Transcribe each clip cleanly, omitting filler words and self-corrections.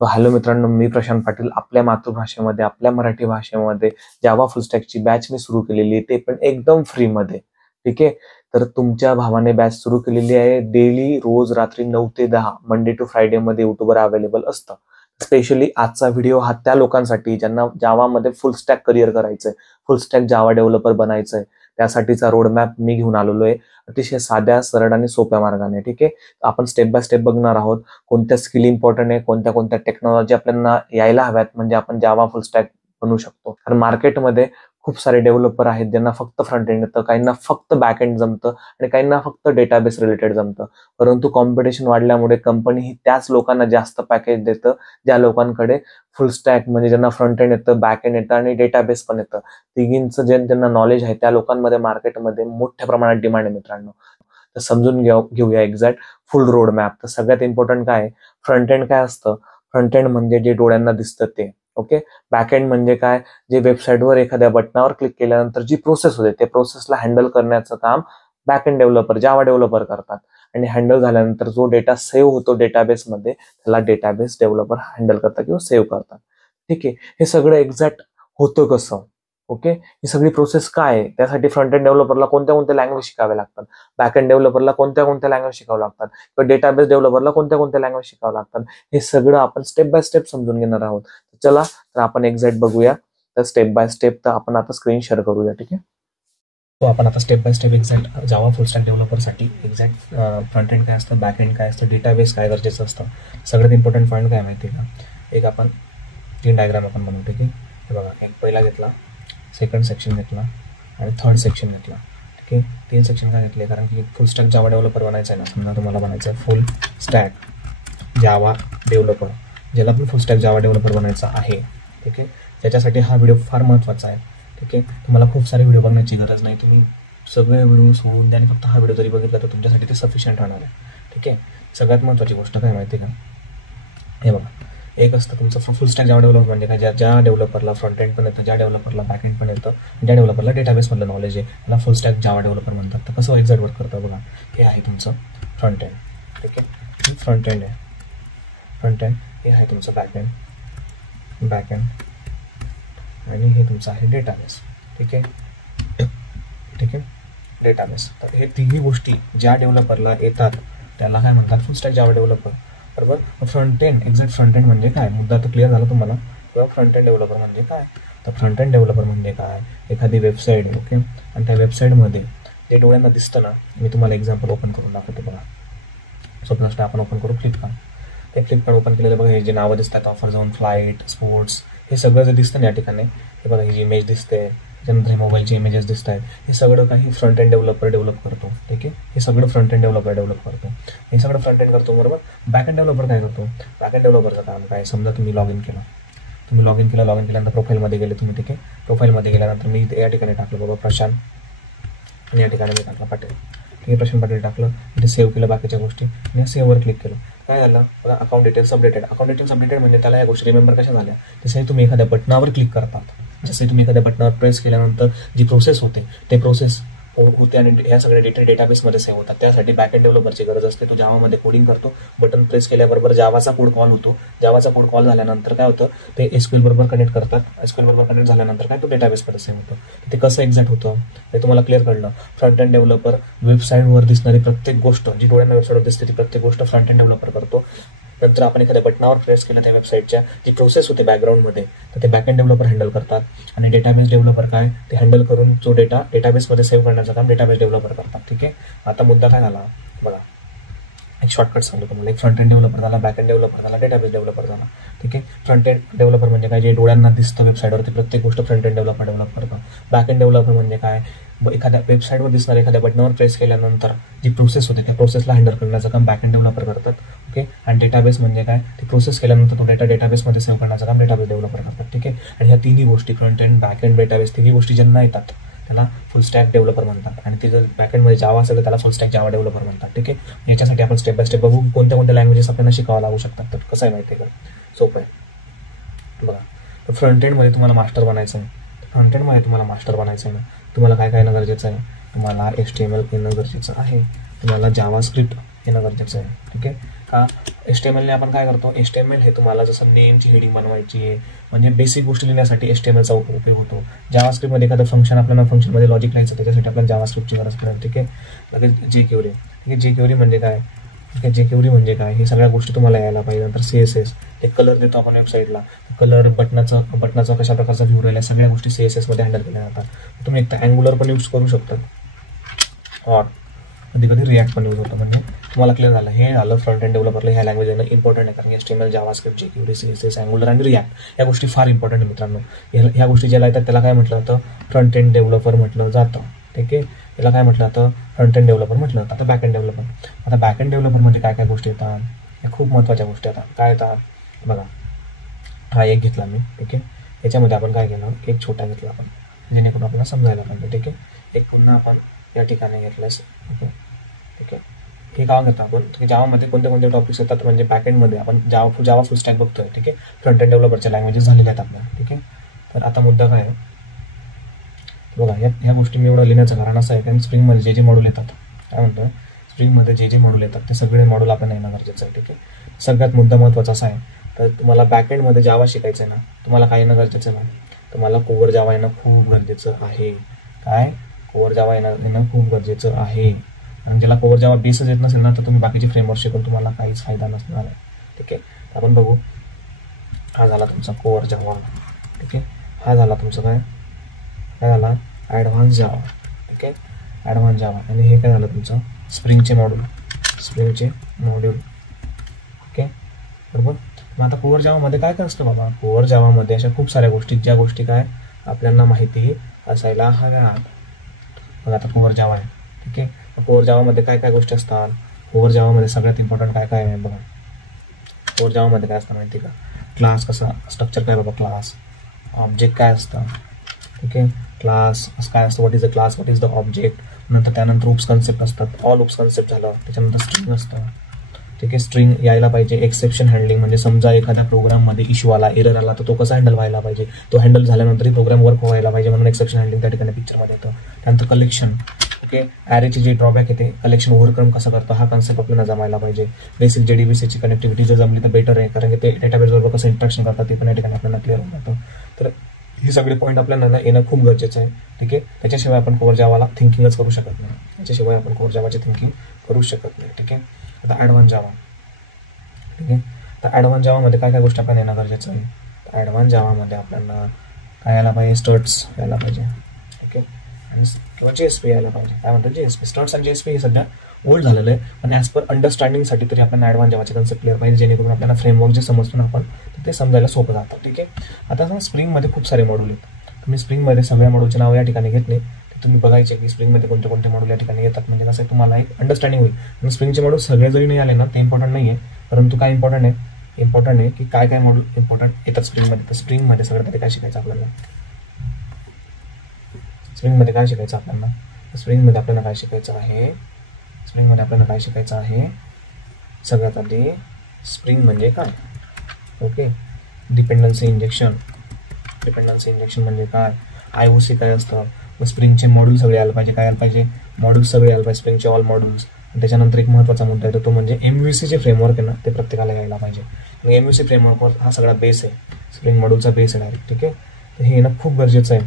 तो हॅलो मित्रांनो, मी प्रशांत पाटील. आपल्या मातृभाषेमध्ये, आपल्या मराठी भाषेमध्ये जावा फुल स्टॅकची बॅच मी सुरू केलेली आहे, ते पण एकदम फ्रीमध्ये. ठीक आहे. तर तुमच्या भावाने बॅच सुरू केलेली आहे. डेली रोज रात्री 9 ते 10 मंडे टू फ्रायडे मध्ये युट्यूबवर अवेलेबल असतं. स्पेशली आजचा व्हिडिओ हा त्या लोकांसाठी ज्यांना जावामध्ये फुल स्टॅक करिअर करायचंय, फुल स्टॅक जावा डेव्हलपर बनायचंय, त्यासाठीचा रोडमॅप मी घेऊन आलेलो आहे. अतिशय साध्या, सरळ आणि सोप्या मार्गाने. ठीक आहे. आपण स्टेप बाय स्टेप बघणार आहोत. कोणत्या स्किल इम्पॉर्टंट आहे, कोणत्या कोणत्या टेक्नॉलॉजी आपल्याला यायला हव्यात, म्हणजे आपण जावा फुल स्टॅक बनवू शकतो. कारण मार्केटमध्ये खूप सारे डेव्हलपर आहेत ज्यांना फक्त फ्रंट एंड येतं, काहींना फक्त बॅक एंड जमतं आणि काहींना फक्त डेटाबेस रिलेटेड जमतं. परंतु कॉम्पिटिशन वाढल्यामुळे कंपनी ही त्याच लोकांना जास्त पॅकेज देतं ज्या लोकांकडे फुल स्टॅक, म्हणजे ज्यांना फ्रंट एंड येतं, बॅक एंड येतं आणि डेटाबेस पण येतं. तिघींचं ज्यांना नॉलेज आहे त्या लोकांमध्ये मार्केटमध्ये मोठ्या प्रमाणात डिमांड आहे मित्रांनो. तर समजून घेऊया एक्झॅक्ट फुल रोड मॅप. तर सगळ्यात इम्पॉर्टंट काय आहे, फ्रंट एंड काय असतं? फ्रंट एंड म्हणजे जे डोळ्यांना दिसतं ते. ओके. बॅक एंड म्हणजे काय? जे वेबसाईटवर एखाद्या बटनावर क्लिक केल्यानंतर जी प्रोसेस होते ते प्रोसेसला हँडल करण्याचं काम बॅक एंड डेव्हलपर, जावा डेव्हलपर करतात. आणि हँडल झाल्यानंतर जो डेटा सेव्ह होतो डेटाबेसमध्ये, त्याला डेटाबेस डेव्हलपर हँडल करतात किंवा सेव्ह करतात. ठीक आहे. हे सगळं एक्झॅक्ट होतं कसं? ओके. ही सगळी प्रोसेस काय आहे? त्यासाठी फ्रंट एंड डेव्हलपरला कोणत्या कोणत्या लँग्वेज शिकावे लागतात, बॅक एंड डेव्हलपरला कोणत्या कोणत्या लँग्वेज शिकावं लागतात, किंवा डेटाबेस डेव्हलपरला कोणत्या कोणत्या लँग्वेज शिकावं लागतात, हे सगळं आपण स्टेप बाय स्टेप समजून घेणार आहोत. चला तर आपण एक्झॅक्ट बघूया. तर स्टेप बाय स्टेप तर आपण आता स्क्रीन शेअर करूया. ठीक आहे. तो आपण आता step by step exact Java full stack डेव्हलपरसाठी एक्झॅक्ट फ्रंट एंड काय असतं, बॅक एंड काय असतं, डेटाबेस काय गरजेचं असतं, सगळ्यात इम्पॉर्टंट पॉईंट काय माहिती आहे का? एक आपण 3 डायग्राम आपण बनवू. ठीक आहे. हे बघा, एक पहिला घेतला, सेकंड सेक्शन घेतला आणि थर्ड सेक्शन घेतला. ठीक आहे. 3 सेक्शन काय घेतले? कारण की फुल स्टॅक जावा डेव्हलपर बनायचं आहे ना. समजा तुम्हाला बनायचं आहे फुल स्टॅक जावा डेव्हलपर, ज्याला पण फुल स्टॅक जावा डेव्हलपर बनायचा आहे. ठीक आहे. त्याच्यासाठी हा व्हिडिओ फार महत्त्वाचा आहे. ठीक आहे. तुम्हाला खूप सारे व्हिडिओ बघण्याची गरज नाही. तुम्ही सगळे व्हिडिओ सोडून द्या आणि फक्त हा व्हिडिओ जरी बघितला तर तुमच्यासाठी ते सफिशियंट राहणार आहे. ठीक आहे. सगळ्यात महत्त्वाची गोष्ट काय माहिती आहे का? हे बघा, एक असतं तुमचं फुल स्टॅक जावा डेव्हलपर म्हणजे काय? ज्या डेव्हलपरला फ्रंट एंड पण येतं, ज्या डेव्हलपरला बॅक एंड पण येतं, ज्या डेव्हलपरला डेटाबेसमधलं नॉलेज आहे, त्याला फुल स्टॅक जावा डेव्हलपर म्हणतात. तर कसं एक्झॅक्ट वर्क करतं बघा. हे आहे तुमचं फ्रंट एंड. ठीक आहे. फ्रंट एंड आहे. फ्रंट एंड हे आहे तुमचं बॅक एंड, बॅक एंड, आणि हे तुमचं आहे डेटाबेस. ठीक आहे. ठीक आहे. डेटाबेस. तर हे तिन्ही गोष्टी ज्या डेव्हलपरला येतात त्याला काय म्हणतात? फुल स्टॅक जावा डेव्हलपर. बरोबर. Front end, exact front end म्हणजे काय? मुद्दा तर क्लिअर झाला तुम्हाला. किंवा फ्रंट एंड डेव्हलपर म्हणजे काय? तर फ्रंट एंड डेव्हलपर म्हणजे काय? एखादी वेबसाईट आहे. ओके. आणि त्या वेबसाईटमध्ये जे डोळ्यांना दिसतं ना, मी तुम्हाला एक्झाम्पल ओपन करून दाखवतो बघा. सपोज आपण ओपन करू फ्लिपकार्ट. ते फ्लिपकार्ट ओपन केलेलं बघा, हे जे नावं दिसतात, ऑफर झोन, फ्लाईट, स्पोर्ट्स, हे सगळं जे दिसतं ना या ठिकाणी, हे बघा, ही जी इमेज दिसते, त्यानंतर हे मोबाईलचे इमेजेस दिसत आहेत, हे सगळं काही फ्रंट एंड डेव्हलपर डेव्हलप करतो. ठीक आहे. हे सगळं फ्रंट एंड डेव्हलपर डेव्हलप करतो. हे सगळं फ्रंट एंड करतो. बरोबर. बॅक एंड डेव्हलपर काय करतो? बॅक एंड डेव्हलपरचं काम काय? समजा तुम्ही लॉग इन केल्यानंतर प्रोफाईलमध्ये गेले तुम्ही. ठीक आहे. प्रोफाईलमध्ये गेल्यानंतर मी या ठिकाणी टाकलं बाबा प्रशांत, आणि या ठिकाणी मी टाकला पाटील. ठीक आहे. प्रशांत पाटील टाकलं, इथे सेव्ह केलं बाकीच्या गोष्टी, आणि सेव्हवर क्लिक केलं. काय झालं बघा? Account details updated. Account details updated म्हणजे त्याला या गोष्टी रिमेंबर कशा झाल्या? जसंही तुम्ही एखाद्या बटनावर क्लिक करतात, जसं तुम्ही एखाद्या बटनावर प्रेस केल्यानंतर जी प्रोसेस होते ते प्रोसेस होते आणि ह्या सगळ्या डेटाबेसमध्ये सेव्ह होतात. त्यासाठी बॅक एंड डेव्हलपरची गरज असते. तो जावामध्ये कोडिंग करतो. बटन प्रेस केल्याबरोबर जावाचा कोड कॉल होतो. जावाचा कोड कॉल झाल्यानंतर काय होतं? ते एसक्यूएल बरोबर कनेक्ट करतात. एसक्यूएल बरोबर कनेक्ट झाल्यानंतर काय? तो डेटाबेसमध्ये सेव्ह होतो. ते कसं एक्झॅक्ट होतं हे तुम्हाला क्लिअर कळलं. फ्रंट एंड डेव्हलपर वेबसाईटवर दिसणारी प्रत्येक गोष्ट, जी डोळ्यांना वेबसाईटवर दिसते ती प्रत्येक गोष्ट फ्रंट एंड डेव्हलपर करतो. नंतर आपण एखाद्या बटनावर प्रेस केलं त्या वेबसाईटच्या जी प्रोसेस होते बॅकग्राऊंडमध्ये, तर ते बॅक एंड डेव्हलपर हँडल करतात. आणि डेटाबेस डेव्हलपर काय? ते हँडल करून जो डेटा डेटाबेसमध्ये सेव्ह करण्याचं काम डेटाबेस डेव्हलपर करतात. ठीक आहे. आता मुद्दा काय झाला बघा, एक शॉर्टकट सांगतो तुम्हाला. एक फ्रंट एंड डेव्हलपर झाला, बॅक एंड डेव्हलपर झाला, डेटाबेस डेव्हलपर झाला. ठीक आहे. फ्रंट एंड डेव्हलपर म्हणजे काय? जे डोळ्यांना दिसतं वेबसाईटवर ते प्रत्येक गोष्ट फ्रंट एंड डेव्हलपर डेव्हलप करतं. बॅक एंड डेव्हलपर म्हणजे काय? एखाद्या वेबसाईटवर दिसणार एखाद्या बटनावर प्रेस केल्यानंतर जी प्रोसेस होते त्या प्रोसेसला हँडल करण्याचं काम बॅक एंड डेव्हलपर करतात. ओके. आणि डेटाबेस म्हणजे काय? ती प्रोसेस केल्यानंतर तो डेटा डेटाबेसमध्ये सेव्ह करण्याचं काम डेटाबेस डेव्हलपर करतात. ठीक आहे. आणि ह्या तिन्ही गोष्टी front end, back end, database, तिन्ही गोष्टी ज्यांना येतात त्याला फुल स्टॅक डेव्हलपर म्हणतात. आणि ते जर बॅक एंडमध्ये जावा असेल तर त्याला फुल स्टॅक जावा डेव्हलपर म्हणतात. ठीक आहे. याच्यासाठी आपण स्टेप बाय स्टेप बघू की कोणत्या कोणत्या लँग्वेजेस आपल्याला शिकावं लागू शकतात. तर कसं आहे माहिती आहे का? सोपं आहे बघा. तर फ्रंट एंडमध्ये तुम्हाला मास्टर बनायचं आहे. ना, तुम्हाला काय काय येणं गरजेचं आहे? तुम्हाला HTML येणं गरजेचं आहे. तुम्हाला जावा स्क्रिप्ट येणं गरजेचं आहे. ठीक आहे. का HTML आपण काय करतो, HTML हे तुम्हाला जसं नेमची हेडिंग बनवायची आहे, म्हणजे बेसिक गोष्टी लिहिण्यासाठी HTMLचा उपयोग होतो. जावास्क्रिप्टमध्ये एखादं फंक्शन आपल्याला फंक्शनमध्ये लॉजिक लिहायचं, त्याच्यासाठी आपल्याला जावास्क्रिप्टची गरज पडेल. ठीक आहे. लगेच jQuery. ठीक आहे. jQuery म्हणजे काय, ठीक आहे, jQuery म्हणजे काय, हे सगळ्या गोष्टी तुम्हाला यायला पाहिजे. नंतर CSS, एक कलर देतो आपण वेबसाईटला, कलर बटनाचा कशा प्रकारचा व्ह्यू राहिला, सगळ्या गोष्टी CSS मध्ये हँडल केल्या जातात. तुम्ही एक तर अँग्युलर पण यूज करू शकता, और कधी कधी रिॲक्ट पण यूज होतं. म्हणजे तुम्हाला क्लिअर झालं, हे झालं फ्रंट एंड डेव्हलपरला ह्या लँग्वेज येणं इम्पॉर्टंट आहे, कारण HTML, JavaScript, jQuery, CSS, angular आणि रिॲक्ट या गोष्टी फार इम्पॉर्टंट आहे मित्रांनो. ह्या गोष्टी ज्याला येतात त्याला काय म्हटलं जातं, फ्रंट एंड डेव्हलपर म्हटलं जातं. ठीक आहे. याला काय म्हटलं जातं, फ्रंट एंड डेव्हलपर म्हटलं जातं. आता बॅक एंड डेव्हलपर, आता बॅक एंड डेव्हलपरमध्ये काय काय गोष्टी येतात, या खूप महत्त्वाच्या गोष्टी येतात. काय येतात बघा, हा एक घेतला मी. ठीक आहे. याच्यामध्ये आपण काय केलं, एक छोटा घेतला आपण, जेणेकरून आपल्याला समजायला पाहिजे. ठीक आहे. एक पुन्हा आपण या ठिकाणी घेतलंस. ओके. ठीक आहे. हे काय घेतो आपण, जावामध्ये कोणते कोणते टॉपिक्स येतात, म्हणजे बॅकएंडमध्ये आपण जावा फुल स्टॅक बघतोय. ठीक आहे. फ्रंट एंड डेव्हलपरच्या लँग्वेजेस झालेल्या आहेत आपल्या. ठीक आहे. तर आता मुद्दा काय आहे बघा, ह्या गोष्टी मी एवढं लिहिण्याचं कारण असं आहे, कारण स्प्रिंगमध्ये जे मॉड्यूल येतात, काय म्हणतोय, स्प्रिंगमध्ये जे मॉड्यूल येतात ते सगळे मॉड्यूल आपण येणं गरजेचं आहे. ठीक आहे. सगळ्यात मुद्दा महत्त्वाचा असा आहे, तर तुम्हाला बॅकएंडमध्ये जावा शिकायचं आहे ना, तुम्हाला काय येणं गरजेचं आहे ना, तुम्हाला कोवर जावा येणं खूप गरजेचं आहे. काय, कोवर जावा येणं खूप गरजेचं आहे. आणि ज्याला कोवर जावा बेसच येत नसेल ना, तर तुम्ही बाकीचे फ्रेमवर्क शिकून तुम्हाला काहीच फायदा नसणार आहे. ठीक आहे. आपण बघू, हा झाला तुमचा कोवर जावा. ठीक आहे. हा झाला तुमचं काय झाला, ॲडव्हान्स जावा. ठीक आहे. ॲडव्हान्स जावा. आणि हे काय झालं तुमचं, स्प्रिंगचे मॉड्यूल. ओके. बरोबर. मग आता कोवर जावामध्ये काय काय असतं बाबा, कोवर जावामध्ये अशा खूप साऱ्या गोष्टी, ज्या गोष्टी काय आपल्याला माहिती असायला हव्यात. मग आता कोवर जावा आहे. ठीक आहे. कोवर जावामध्ये काय काय गोष्टी असतात, कोवर जावामध्ये सगळ्यात इम्पॉर्टंट काय काय आहे बघा. कोवर जावामध्ये काय असतं माहिती का, क्लास कसा, स्ट्रक्चर काय बाबा, क्लास, ऑब्जेक्ट काय असतं. ठीक आहे. क्लास काय असतं, what is the class, what is the object. नंतर त्यानंतर उप्स कन्सेप्ट असतात, ऑल उप्स कन्सेप्ट झालं. त्याच्यानंतर स्ट्रिंग असतं. ठीक आहे. स्ट्रिंग यायला पाहिजे. एक्सेप्शन हँडलिंग, म्हणजे समजा एखाद्या प्रोग्राममध्ये इश्यू आला, एरर आला, तर तो कसा हँडल व्हायला पाहिजे, तो हँडल झाल्यानंतरही प्रोग्राम वर्क व्हायला पाहिजे, म्हणून एक्सेप्शन हँडलिंग त्या ठिकाणी पिक्चरमध्ये येतं. त्यानंतर कलेक्शन. ओके. ॲरेची जे ड्रॉबॅक येते, कलेक्शन ओव्हरकम कसं करतो, हा कन्सेप्ट आपल्याला जमायला पाहिजे. बेसिक JDBCची कनेक्टिव्हिटी जर जमली तर बेटर आहे, कारण की ते डेटाबेसबरोबर कसं इंट्रॅक्शन करतात ते पण या ठिकाणी आपल्याला क्लिअर होऊन जातं. तर ही सगळे पॉईंट आपल्याला येणं खूप गरजेचं आहे. ठीक आहे. त्याच्याशिवाय आपण कोवर जावाला थिंकिंगच करू शकत नाही. त्याच्याशिवाय आपण कोवर जावाची थिंकिंग करू शकत नाही. ठीक आहे. आता ॲडव्हान्स जावा. ठीक आहे. तर ॲडव्हान्स जावामध्ये काय काय गोष्टी आपल्याला येणं गरजेचं आहे, तर ॲडव्हान्स जावामध्ये आपल्याला काय यायला पाहिजे, स्टड्स यायला पाहिजे. ओके. आणि किंवा JSP यायला पाहिजे. काय म्हणतात, JSP. स्टड्स आणि JSP हे सध्या ओल्ड झालेलं आहे, पण ॲज पर अंडरस्टँडिंगसाठी तरी आपल्याला ॲडव्हान्स जावाचे कन्सेप्ट क्लिअर पाहिजे, जेणेकरून आपल्याला फ्रेमवर्क जे समजतो ना आपण, ते समजायला सोपं जातं. ठीक आहे. आता स्प्रिंगमध्ये खूप सारे मॉड्यूल आहेत. तुम्ही स्प्रिंगमध्ये सगळ्या मॉड्यूलचे नाव या ठिकाणी घेतले, तर तुम्ही बघायचे की स्प्रिंगमध्ये कोणते कोणते मॉड्यूल या ठिकाणी येतात, म्हणजे कसं आहे तुम्हाला एक अंडरस्टँडिंग होईल. आणि स्प्रिंगचे मॉड्यूल सगळे जरी नाही आले ना, ते इम्पॉर्टंट नाही आहे, परंतु काय इम्पॉर्टंट आहे की काय काय मॉड्यूल इम्पॉर्टंट येतात स्प्रिंगमध्ये. तर स्प्रिंगमध्ये सगळ्यात काय शिकायचं आपल्याला, स्प्रिंगमध्ये काय शिकायचं आपल्याला, स्प्रिंगमध्ये आपल्याला काय शिकायचं आहे, सगळ्यात आधी स्प्रिंग म्हणजे काय. ओके. डिपेंडन्सी इंजेक्शन म्हणजे काय, IOC काय असतं, स्प्रिंगचे मॉड्यूल सगळे यायला पाहिजे. काय यायला पाहिजे, मॉड्यूल्स सगळे यायला पाहिजे, स्प्रिंगचे ऑल मॉड्यूल्स. त्याच्यानंतर एक महत्त्वाचा मुद्दा येतो, तो म्हणजे MVC जे फ्रेमवर्क आहे ना, ते प्रत्येकाला यायला पाहिजे. मग MVC फ्रेमवर्कवर हा सगळा बेस आहे, स्प्रिंग मॉड्यूलचा बेस आहे डायरेक्ट. ठीक आहे. तर हे येणं खूप गरजेचं आहे.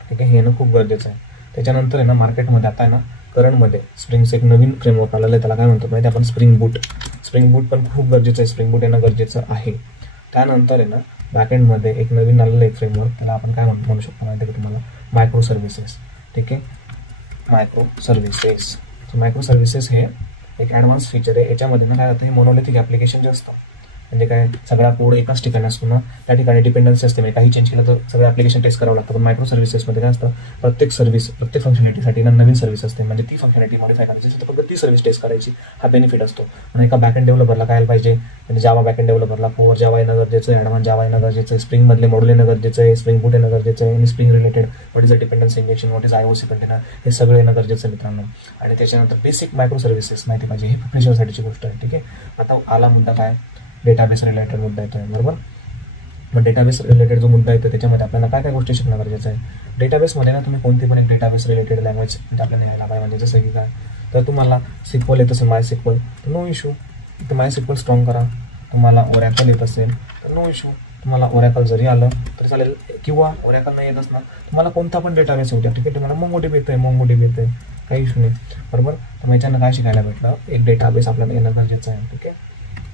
ठीक आहे. हे येणं खूप गरजेचं आहे. त्याच्यानंतर आहे ना, मार्केटमध्ये आता आहे ना, करंटमध्ये स्प्रिंगचं एक नवीन फ्रेमवर्क आलेलं आहे, त्याला काय म्हणतो माहिती आपण, स्प्रिंग बूट पण खूप गरजेचं आहे. स्प्रिंग बूट येणं गरजेचं आहे. त्यानंतर आहे ना, बॅकएंडमध्ये एक नवीन आलेलं एक फ्रेमवर्क, त्याला आपण काय म्हणू शकतो माहिती आहे का तुम्हाला, मायक्रो सर्व्हिसेस. ठीक आहे. मायक्रो सर्व्हिसेस हे एक ॲडव्हान्स फीचर आहे. याच्यामध्ये ना काय होतं, हे मोनोलिथिक ॲप्लिकेशन जे असतं, म्हणजे काय, सगळा कोड एकाच ठिकाणी असतो ना, त्या ठिकाणी डिपेंडन्सी असते, म्हणजे काही चेंज केलं तर सगळं ॲप्लिकेशन टेस्ट करावं लागतं. पण मायक्रो सर्व्हिसेसमध्ये काय असतं, प्रत्येक फंक्शनॅलिटीसाठी ना नवीन सर्व्हिस असते, म्हणजे ती फंक्शनॅलिटी मॉडिफाय करायची तर फक्त ती सर्व्हिस टेस्ट करायची, हा बेनिफिट असतो. आणि एका बॅकएंड डेव्हलपरला काय पाहिजे, म्हणजे जावा बॅकएंड डेव्हलपरला कोवर जावा येणं गरजेचं आहे, ॲडव्हान्स जावा येणं गरजेचं आहे, स्प्रिंगमधले मॉड्यूल येणं गरजेचं आहे, स्प्रिंग बूट येणं गरजेचं आहे, आणि spring related what is the dependency injection, what is IOC container, हे सगळं येणं गरजेचं आहे मित्रांनो. आणि त्याच्यानंतर बेसिक मायक्रो सर्व्हिसेस माहिती पाहिजे, हे फ्रेशरसाठीची गोष्ट आहे. ठीक आहे. आता आला मुद्दा काय, डेटाबेस रिलेटेड मुद्दा येतोय. बरोबर. मग डेटाबेस रिलेटेड जो मुद्दा येतो, त्याच्यामध्ये आपल्याला काय काय गोष्टी शिकणं गरजेचं आहे. डेटाबेसमध्ये ना तुम्ही कोणती पण एक डेटाबेस रिलेटेड लँग्वेज म्हणजे आपल्याला यायला पाहिजे, म्हणजे जसं की काय, तर तुम्हाला SQL येत असेल, MySQL, तर नो इश्यू, तर MySQL स्ट्रॉंग करा. तुम्हाला ओरॅकल येत असेल तर नो इश्यू, तुम्हाला ओरॅकल जरी आलं तरी चालेल, किंवा ओरॅकल नाही येत असणार तुम्हाला कोणता पण डेटाबेस होत्या, ठीक आहे. तुम्हाला MongoDB येतं, काही इश्यू नाही, बरोबर. तर मग याच्यानं काय शिकायला भेटलं, एक डेटाबेस आपल्याला येणं गरजेचं आहे, ठीक आहे.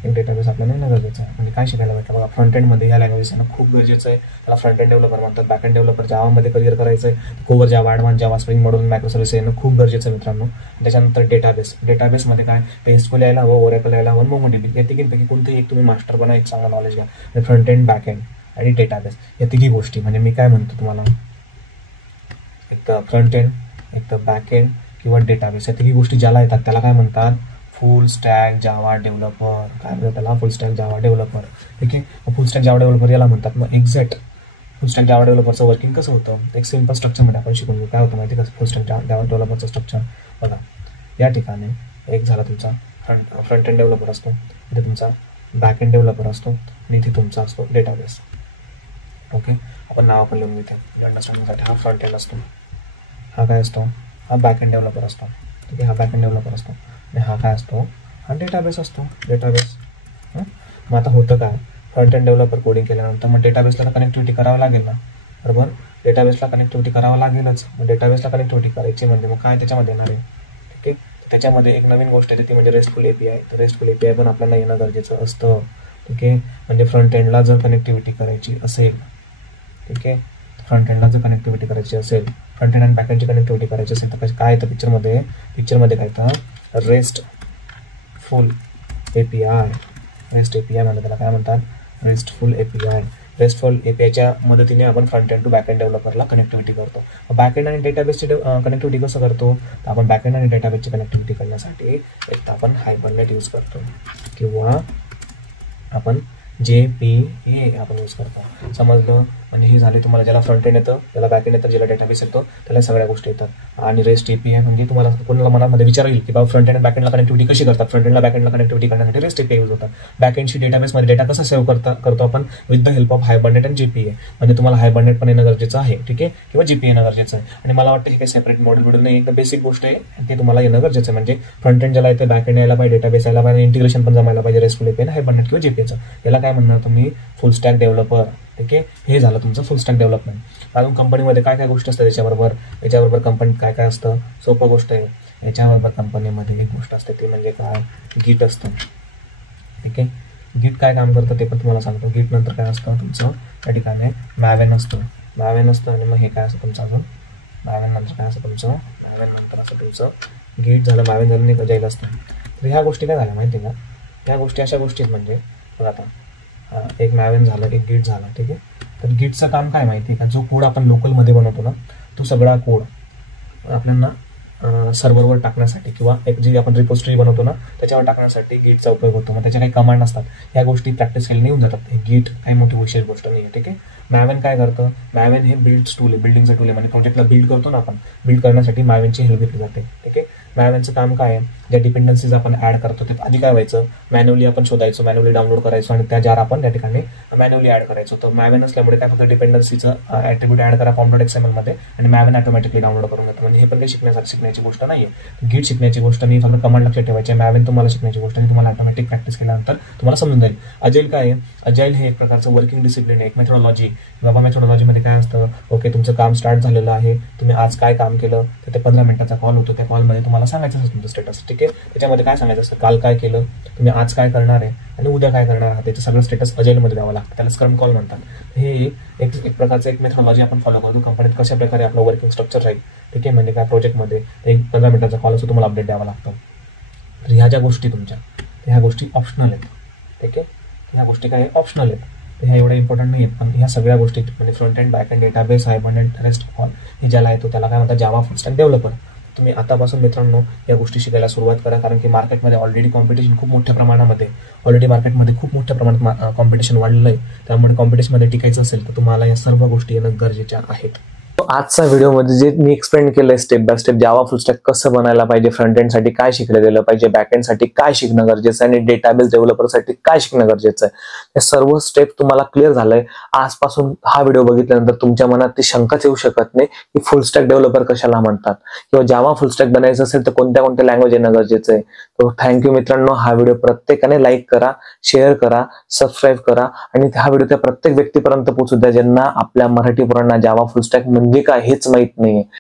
एक डेटाबेस आपल्याला येणं गरजेचं आहे. म्हणजे काय शिकायला भेटलं बघा, फ्रंट एंडमध्ये या लँग्वेज येणं खूप गरजेचं आहे. त्याला फ्रंट एंड डेव्हलपर म्हणतात. बॅक एंड डेव्हलपर जावामध्ये करिअर करायचं आहे, कोवर जावा, ॲडव्हान्स जावा, स्प्रिंग मॉड्यूल, मायक्रो सर्व्हिस येणं खूप गरजेचं आहे मित्रांनो. त्याच्यानंतर डेटाबेसमध्ये काय, MySQL यायला हवं, ओरॅकल यायला हवं, MongoDB, या तिघींपैकी कोणतेही एक तुम्ही मास्टर बना, एक चांगला नॉलेज घ्या. फ्रंट एंड, बॅक एंड आणि डेटाबेस या तिघी गोष्टी, म्हणजे मी काय म्हणतो तुम्हाला, एक तर फ्रंट एंड, एक तर बॅक एंड किंवा डेटाबेस, या तिघी गोष्टी ज्याला येतात त्याला काय म्हणतात, फुल स्टॅक जावा डेव्हलपर. काय म्हणतात त्याला, फुल स्टॅक जावा डेव्हलपर, ठीक आहे. फुल स्टॅक जावा डेव्हलपर याला म्हणतात. मग एक्झॅक्ट फुल स्टॅक जावा डेव्हलपरचं वर्किंग कसं होतं, एक सिम्पल स्ट्रक्चरमध्ये आपण शिकून घेऊ. काय होतं माहिती का फुल स्टॅक जावा डेव्हलपरचं स्ट्रक्चर बघा. या ठिकाणी एक झाला तुमचा फ्रंट एंड डेव्हलपर असतो, इथे तुमचा बॅक एंड डेव्हलपर असतो आणि इथे तुमचा असतो डेटाबेस. ओके, आपण नाव पण लिहून घेते अंडरस्टँडिंगसाठी. हा फ्रंट एंड असतो, हा काय असतो, हा बॅक एंड डेव्हलपर असतो, ठीक आहे. हा बॅक एंड डेव्हलपर असतो आणि हा काय असतो, हा डेटाबेस असतो, डेटाबेस. मग आता होतं काय, फ्रंट एंड डेव्हलपर कोडिंग केल्यानंतर मग डेटाबेसला कनेक्टिव्हिटी करावं लागेल ना, बरोबर. डेटाबेसला कनेक्टिव्हिटी करावं लागेलच. मग डेटाबेसला कनेक्टिव्हिटी करायची म्हणजे मग काय त्याच्यामध्ये येणार आहे, ठीक आहे. त्याच्यामध्ये एक नवीन गोष्ट येते ती म्हणजे रेस्टफुल API. तर रेस्टफुल API पण आपल्याला येणं गरजेचं असतं, ठीक आहे. म्हणजे फ्रंट एंडला जर कनेक्टिव्हिटी करायची असेल, ठीक आहे, फ्रंट एंडला जर कनेक्टिव्हिटी करायची असेल, फ्रंट एंड आणि बॅक एंडची कनेक्टिव्हिटी करायची असेल तर काय येतं पिक्चरमध्ये काय तर रेस्टफुल API. रेस्ट API म्हणतात त्याला, काय म्हणतात, रेस्टफुल API. रेस्टफुल APIच्या मदतीने आपण front end to back end डेव्हलपरला कनेक्टिव्हिटी करतो. बॅक एंड आणि डेटाबेसची कनेक्टिव्हिटी कसं करतो, तर आपण बॅक एंड आणि डेटाबेसची कनेक्टिव्हिटी करण्यासाठी एक तर आपण हायबरनेट यूज करतो किंवा आपण JPA आपण यूज करतो. समजलं, म्हणजे हे झाले तुम्हाला. ज्याला फ्रंट एंड येतं त्याला बॅक एंड येतं, ज्याला डेटाबेस येतो त्याला सगळ्या गोष्टी येतात. आणि रेस्ट API म्हणजे तुम्हाला कोणाला मनामध्ये विचार येईल की बाबा फ्रंट एंड बॅक एंडला कनेक्टिव्हिटी कशी करतात. फ्रंट एंडला बॅक एंडला कनेक्टिव्हिटी करण्यासाठी रेस्ट API यूज होतात. बॅक एंडशी डेटाबेसमध्ये डेटा कसा सेव्ह करतो आपण, with the help of hibernate आणि JPA. म्हणजे तुम्हाला हायबरनेट पण येणं गरजेचं आहे, ठीक आहे, किंवा JPA येणं गरजेचं आहे. आणि मला वाटतं हे काही सेपरेट मॉड्यूल नाही, एकदम बेसिक गोष्ट आहे ते तुम्हाला येणं गरजेचं आहे. म्हणजे फ्रंट एंड ज्याला येते, बॅक एंड यायला पाहिजे, डेटाबेस यायला पाहिजे, इंटिग्रेशन पण जमायला पाहिजे रेस्टफुल API, हायबरनेट किंवा JPAचं. याला काय म्हणणार तुम्ही, फुल स्टॅक डेव्हलपर, ठीक आहे. हे झालं तुमचं फुल स्टॅक डेव्हलपमेंट. अजून कंपनीमध्ये काय काय गोष्टी असतात याच्याबरोबर कंपनीत काय काय असतं, सोपं गोष्ट आहे. याच्याबरोबर कंपनीमध्ये एक गोष्ट असते ती म्हणजे काय, गिट असतं, ठीक आहे. गिट काय काम करतं ते पण तुम्हाला सांगतो. गिट नंतर काय असतं तुमचं, त्या ठिकाणी मॅवेन असतं आणि मग हे काय असतं तुमचं, अजून मॅवेन नंतर काय असतं तुमचं, गिट झालं, मॅवेन झालं, नाही जाईल असतं. तर ह्या गोष्टी काय झाल्या माहिती आहे का, ह्या गोष्टी अशा गोष्टी आहेत म्हणजे बघा आता एक मॅवेन झालं, एक गिट झालं, ठीक आहे. तर गिटचं काम काय माहिती आहे का, जो कोड आपण लोकलमध्ये बनवतो ना, तो सगळा कोड आपल्याला सर्व्हरवर टाकण्यासाठी किंवा एक जी आपण रिपोजिटरी बनवतो ना त्याच्यावर टाकण्यासाठी गिटचा उपयोग होतो. मग त्याच्या काही कमांड असतात, ह्या गोष्टी प्रॅक्टिस केल्याने येऊन जातात. हे गिट काही मोठी विशेष गोष्ट नाही आहे, ठीक आहे. मॅवेन काय करतं, मॅवेन हे बिल्डिंगचं टूल आहे, म्हणजे प्रोजेक्टला बिल्ड करतो ना आपण, बिल्ड करण्यासाठी मॅवेनची हेल्प घेतली जाते, ठीक आहे. मॅवेनचं काम काय आहे, ज्या डिपेंडन्सीज आपण ऍड करतो ते आधी काय व्हायचं, मॅन्युअली आपण शोधायचो, मॅन्युअली डाउनलोड करायचो आणि त्या जार आपण त्या ठिकाणी मॅन्युअली ऍड करायचो. तर मॅवेन असल्यामुळे काय फक्त डिपेंडन्सीचं ॲट्रिब्यूट ऍड करा .xml मध्ये आणि मॅवेन ऑटोमॅटिकली डाउनलोड करून घेतो. म्हणजे हे पण काही शिकण्याची गोष्ट नाहीये. गिट शिकण्याची गोष्ट नाही, फक्त कमांड लक्षात ठेवायचे. मॅवेन तुम्हाला शिकण्याची गोष्ट नाही, तुम्हाला ऑटोमॅटिक प्रॅक्टिस केल्यानंतर तुम्हाला समजून जाईल. अजाईल काय आहे, अजाईल हे एक प्रकारचं वर्किंग डिसिप्लिन आहे, एक मेथोडॉलॉजी. बाबा मेथोडॉलॉजीमध्ये काय असतं, ओके तुमचं काम स्टार्ट झालेलं आहे, तुम्ही आज काय काम केलं, तर ते 15 मिनिटाचा कॉल होतो, त्या कॉलमध्ये तुम्हाला सांगायचं असतं तुमचं स्टेटस, ठीक आहे. त्याच्यामध्ये काय सांगायचं असतं, काल काय केलं, तुम्ही आज काय करणार आहे आणि उद्या काय करणार आहात, त्याचं सगळं स्टेटस अजाईलमध्ये द्यावं लागतं. त्याला स्क्रम कॉल म्हणतात. हे एक प्रकारचं एक मेथोडॉलॉजी आपण फॉलो करतो कंपनीत, कशा प्रकारे आपलं वर्किंग स्ट्रक्चर राहील, ठीक आहे. म्हणजे काय प्रोजेक्टमध्ये एक 15 मिनिटाचा कॉल असतो, तुम्हाला अपडेट द्यावा लागतो. तर ह्या ज्या गोष्टी तुमच्या ह्या गोष्टी ऑप्शनल आहेत, ठीक आहे. ह्या गोष्टी काय ऑप्शनल आहेत, तर ह्या एवढ्या इम्पॉर्टंट नाही आहेत. पण ह्या सगळ्या गोष्टी म्हणजे front end, back end, database, Hibernate, rest call हे ज्याला येतो त्याला काय म्हणतात, जावा फुल स्टॅक डेव्हलपर. तुम्ही आतापासून मित्रांनो या गोष्टी शिकायला सुरुवात करा, कारण की मार्केटमध्ये ऑलरेडी कॉम्पिटिशन खूप मोठ्या प्रमाणामध्ये कॉम्पिटिशन वाढलेलं आहे. त्यामुळे कॉम्पिटिशनमध्ये टिकायचं असेल तर तुम्हाला या सर्व गोष्टी येणं गरजेच्या आहेत. आजचा व्हिडिओमध्ये जे मी एक्सप्लेन केलंय step by step, Java full stack कसं बनायला पाहिजे, फ्रंट एंड साठी काय शिकलं गेलं पाहिजे, बॅक एंड साठी काय शिकणं गरजेचं आहे आणि डेटाबेस डेव्हलपर साठी काय शिकणं गरजेचं आहे, हे सर्व स्टेप तुम्हाला क्लिअर झालंय. आजपासून हा व्हिडिओ बघितल्यानंतर तुमच्या मनात ती शंकाच येऊ शकत नाही की फुल स्टॅक डेव्हलपर कशाला म्हणतात किंवा जावा फुल स्टॅक बनायचं असेल तर कोणत्या लँग्वेज येणं गरजेचं आहे. तो थँक्यू मित्रांनो. हा व्हिडिओ प्रत्येकाने लाईक करा, शेअर करा, सबस्क्राईब करा आणि हा व्हिडिओ त्या प्रत्येक व्यक्तीपर्यंत पोहोचू द्या ज्यांना आपल्या मराठी पोरांना जावा फुल स्टॅक म्हणजे काय हेच माहित नाहीये.